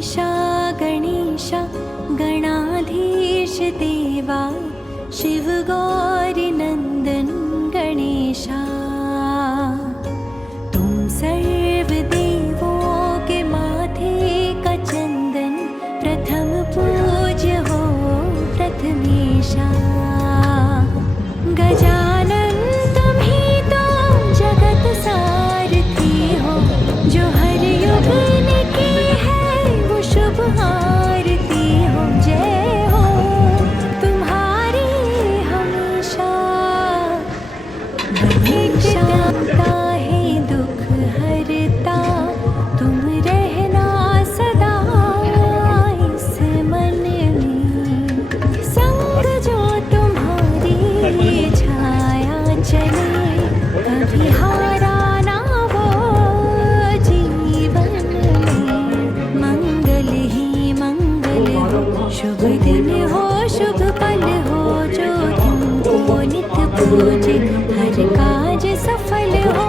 गणेशा गणेशा गणाधीश देवा शिव गौरी नंदन गणेशा तुम सर्व देवों के माथे का चंदन प्रथम पूज्य हो प्रथमेशा गजानन तुम्ही तो जगत सारथी हो जो हर युग ने की है वो शुभ आरती हो जय हो तुम्हारी हमेशा गणेशा है दुख हरता तुम रहना सदा इस मन में संग जो तुम्हारी छाया चले कभी हारा ना वो जीवन में मंगल ही मंगल हो शुभ दिन हो शुभ पल हो जो तुमको नित पूजे हर काज सफल हो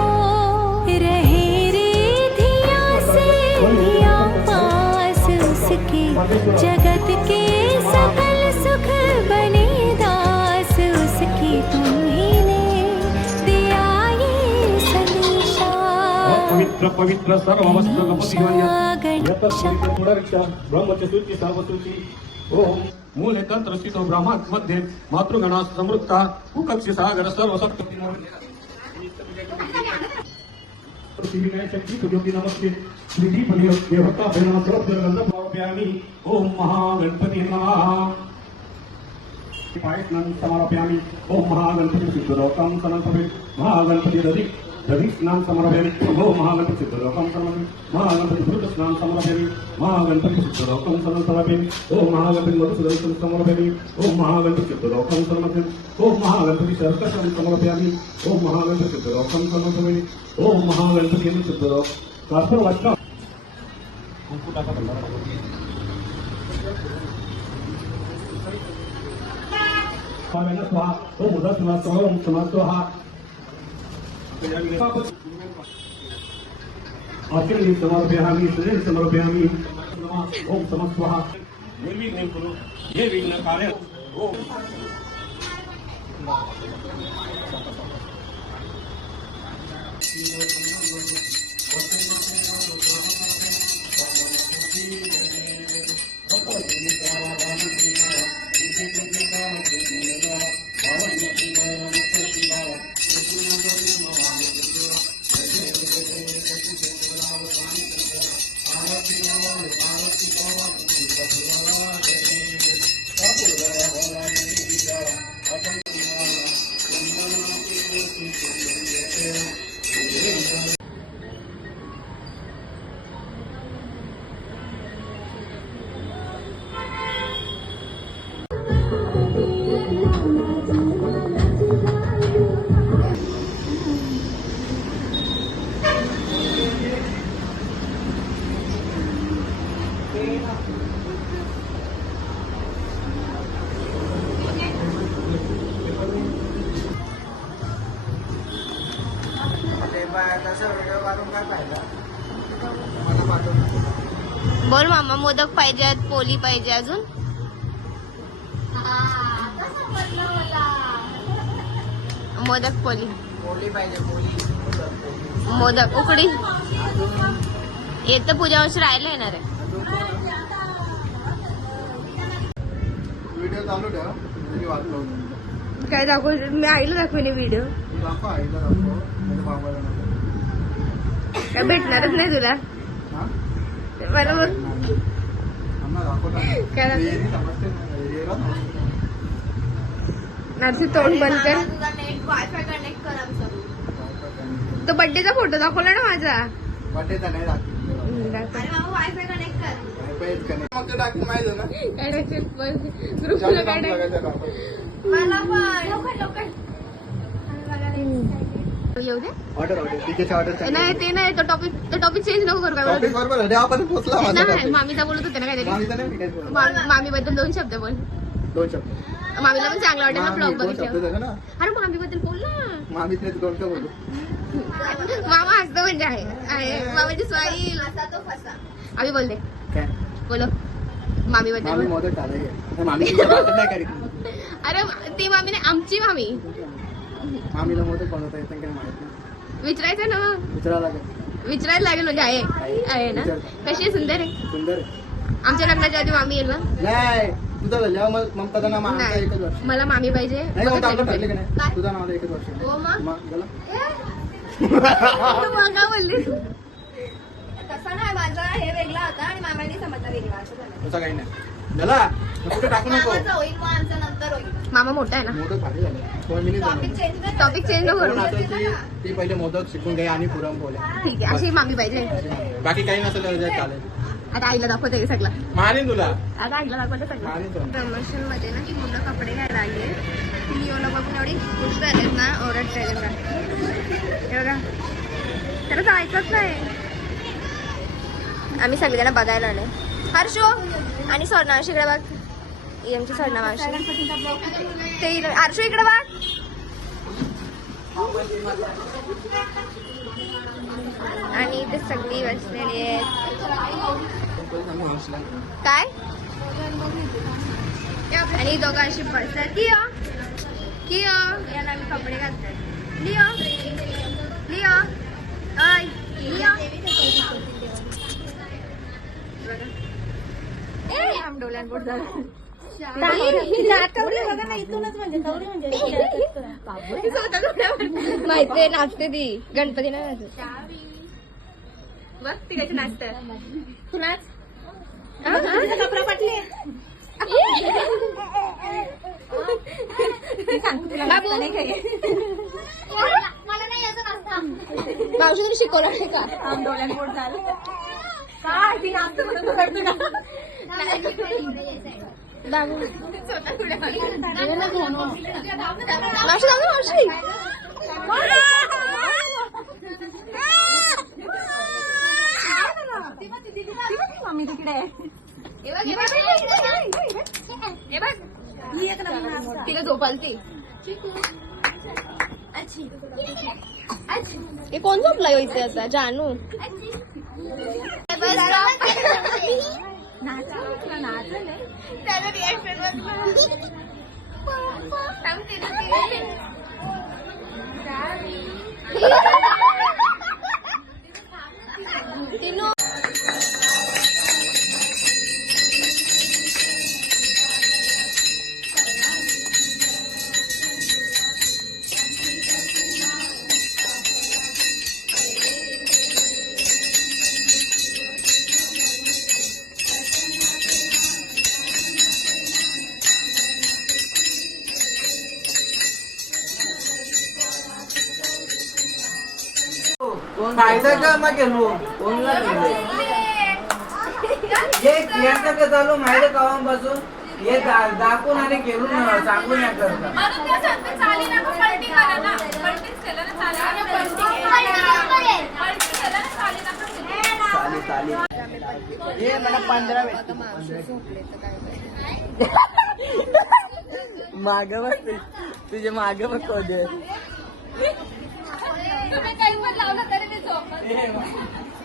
रहे रिधिया से धिया पास उसके जगत के सकल सुख बने दास उसकी तुम्ही दिया ये संदेशा पवित्र पवित्र सर्व वस्त्र गणेशा ब्रह्मचतुर्थी सर्वसूची ओम मूले तंत्र स्थितो ब्रह्मात मध्ये मातृगणा समृद्धा कुकक्षी सागर सर्व सप्तती शक्ती तुझी नमस्ते श्रीजी देवता भेना सर्वप्यामी ओम महागणपती नमः पायस्नान समारभयामि ओम महागणपति सिद्धलोकं समर्पयामि महागणपति दधि स्नान समर्पयामि ओम महागणपति सिद्धलोकं समर्पयामि महागणपति भूत स्नान समर्पयामि महागणपति सिद्धलोकं समर्पयामि ओम महागणपति मधुसूदन समर्पयामि ओम महागणपति सिद्धलोकं समर्पयामि ओम महागणपति सर्वकं समर्पयामि ओम महागणपति सिद्धलोकं समर्पयामि ओम महागणपति सिद्धलोक सर्ववस्त्र कुंकुटाचा भंडारा स्वाहा ओम उदस्मा ओम समास्वाहा अर्चन समर्पयामि सुजन समर्पयामि ओम समस्वाहा निर्विघ्नं कुरु ये विघ्न कार्य ओम बोल मामा मोदक पाहिजेत पोली पाहिजे अजून मोदक पोली मोदक उकडी येतं पूजा वर्षी राहायला येणार आहे व्हिडिओ चालू ठेवा काय दाखव मी आईला दाखवेन व्हिडिओ काय भेटणारच नाही तुला मला मग नरसी तोंड बंद कर वायफाय कनेक्ट कर तो बर्थडेचा फोटो दाखवला ना माझा बर्थडेचा नाही वायफाय कनेक्ट कर मग टाकून माहिती ना ग्रुपला काय मला पण येऊ दे ऑर्डर नाही ते नाही तो टॉपिक चेंज नको करू काय बरोबर आपण पोचला नाही मामीचा बोलत होते ना काहीतरी मामी बद्दल 2 शब्द बोल 2 शब्द मामीला पण चांगलं वाटेल ना ब्लॉग बघितलं अरे मामी बद्दल बोल ना मामीच नाही 2 बोलू मामा हसतो म्हणजे आहे मामाची स्वाईल आम्ही बोलते दाखवलं मामी मामी बद्दल. मोदक टाकायचे मामी नाही करीत. अरे ती मामी नाही, आमची मामी. मामीला मोदक बनवता येतं काय माहित नाही. विचारायचं ना मग. विचारायला लागेल. विचारायला लागेल म्हणजे आहे ना. कशी आहे, सुंदर आहे. सुंदर आहे. आमच्या लग्नाच्या आधी मामी येईल ना. नाही तुझं झालं मग ममताचं नाव आमचं नाही, एकच वर्ष. मला मामी पाहिजे. नाही मग आपलं ठरले का काय? नाही तुझं नाव एकच वर्ष. हो मग. मग गेला. तू मग काय बोलली? तसं नाही, माझा हे वेगळा होता आणि मामाने समजला वेगळा असं झालं. तसं काही नाही झाला कुठे टाकू नको. मामाचं होईल मग आमचं नंतर होईल. मामा मोठा आहे ना. मोदक भारी झाले पण मी नाही टॉपिक बनवलं. चेंज कर. टॉपिक चेंज नको करून करू. आता ती पहिले मोदक शिकून घे आणि पुरणपोळ्या. ठीक आहे, अशी मामी पाहिजे. बाकी काही नसेल तर चालेल. आता आईला दाखवते हे सगळं. मारेन तुला आता आईला दाखवते सगळं. मारेन तुला. प्रमोशन मध्ये ना ती मुलं कपडे घ्यायला आली आहे. लिओला बघून एवढी खुश झालेत ना, ओरडत एवढा त्याला जायचंच नाही. आम्ही सगळेजण बघायला आले. हर्षो आणि स्वर्णा इकडे बघ. आमची स्वर्णा मावशी ते हर्षो इकडे बघ. आणि इथे सगळी बसलेली आहेत. काय आणि दोघं अशी बसतात. कियो याला मी कपडे घालतात. लिओ लिओ आय लिओ आम डोल्यान बोट झालं. माहितीये नाचते ती गणपती नाही नाचत. बघ ती कशी नाचते. तू नाच. कपडा फाटले. बाबू मला नाही असं नसतं. मावशी तरी शिकवलं नाही का. डोळ्यात बोट झालं. काय ती नाचतं म्हणून तू करतो का? बाबू मावशी जाऊ मावशी. मम्मी तिकडे तिला झोपालती. हे कोण झोपला इथे आता. जानू फायदा का मग केलो कोणला हे क्लिअर का चालू माहिती कवांपासून हे दाखवून आणि केलो ना सांगून या करता हे मला 15 माग बघ तुझे माग बघ कोदे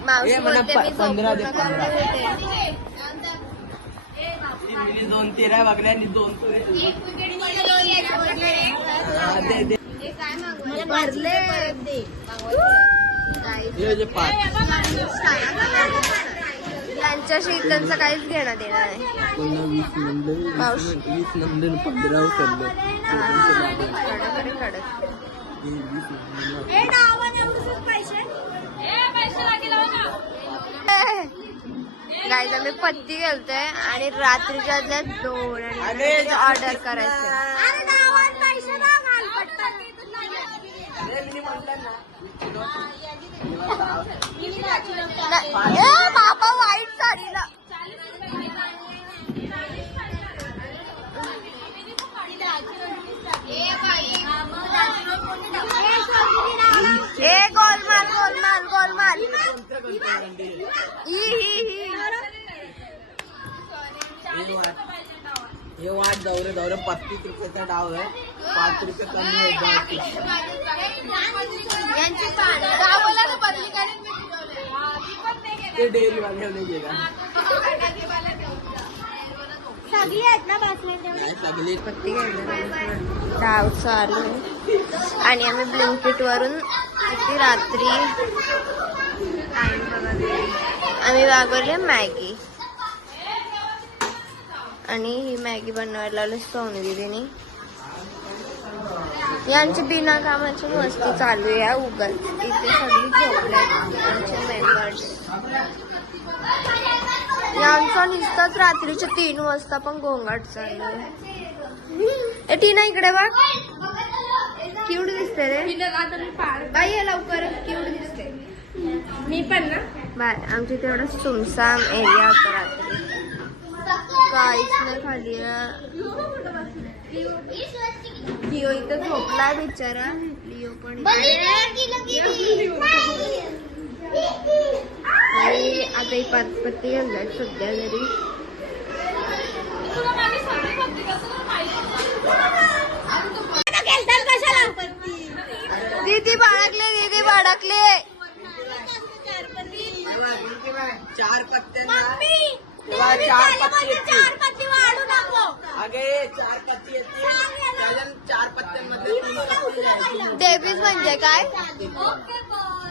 मावशी बोलते मी 15 दे, 15. झोपून 2-13 बघल्या आणि 2 दे दे भरले यांच्याशी त्यांचं काहीच घेणं देणं नाही. मावशी 20 नंबर 15 करले कडक गाईज आम्ही पत्ती घालतोय आणि रात्रीच्या 2 आणि ऑर्डर करायचं. बाबा वाईट साडीला गोलमाल गोलमाल गोलमाल हे वाट दौरे 35 रुपयाचा डाव आहे 5 रुपये कमी आहे. यांची ते डेअरी वाले गेला सगळी आहेत ना बासुंदी पत्ती डाव चालू आहे. आणि आम्ही ब्लिंकिट वरून किती रात्री आम्ही मागवली मॅगी आणि ही मॅगी बनवायला लावली सोनू दीदीने. यांची बिना कामाची मस्ती चालू आहे उगाच. इथे सगळी झोपल्यात आमचे मेंबर्स. यांचा नुसताच रात्रीचे 3 वाजता पण गोंगाट चालू आहे. टीना इकडे बघ, क्यूट दिसते रे बाई, ये लवकर, क्यूट दिसते. मी पण ना बाय. आमच्या इथे एवढा सुमसाम एरिया होता रात्री, काहीच नाही खाली ना. लिओ इथं झोपला बिचारा. लिओ पण आणि आता ही 5 पत्ती घेऊन जाईल सध्या तरी. दीदी बाळकले, दीदी बाळकले. 4 पत्त्यांना 4 पत्ती वाढू नको. अगे 4 पत्ती येते. 4 पत्त्यांमध्ये डेव्हिस म्हणजे काय?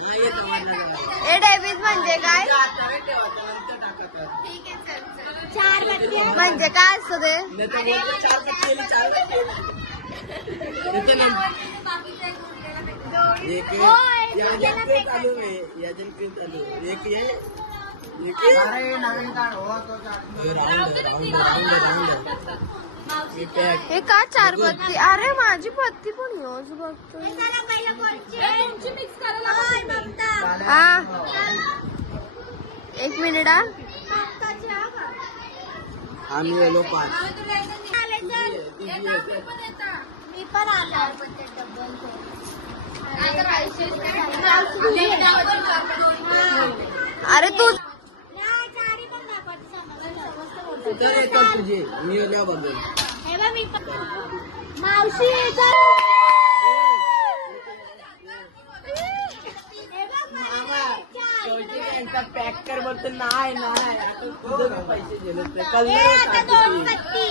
नाही येत आम्हाला. ए डेव्हिस म्हणजे काय? 4 पत्ती म्हणजे काय असतं ते? 4 पत्ती येईल. 4 पत्ती येते ना. एक याजन पे चालू आहे. याजन पे चालू आहे. एक ये अरे नवीन कार्ड हो तो हे का 4 पत्ती? अरे माझी पत्ती पण योज बघतो. हा 1 मिनिट. आम्ही गेलो 5. मी पण आलो. अरे तू तर येतात तुझे. मी गेलो बघ. मावशी पॅक कर बोलतो. नाही नाही आता तुझं पैसे दिले तर कल आता 2 पत्ती.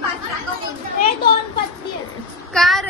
माझ्या 2 पत्ती. का रे?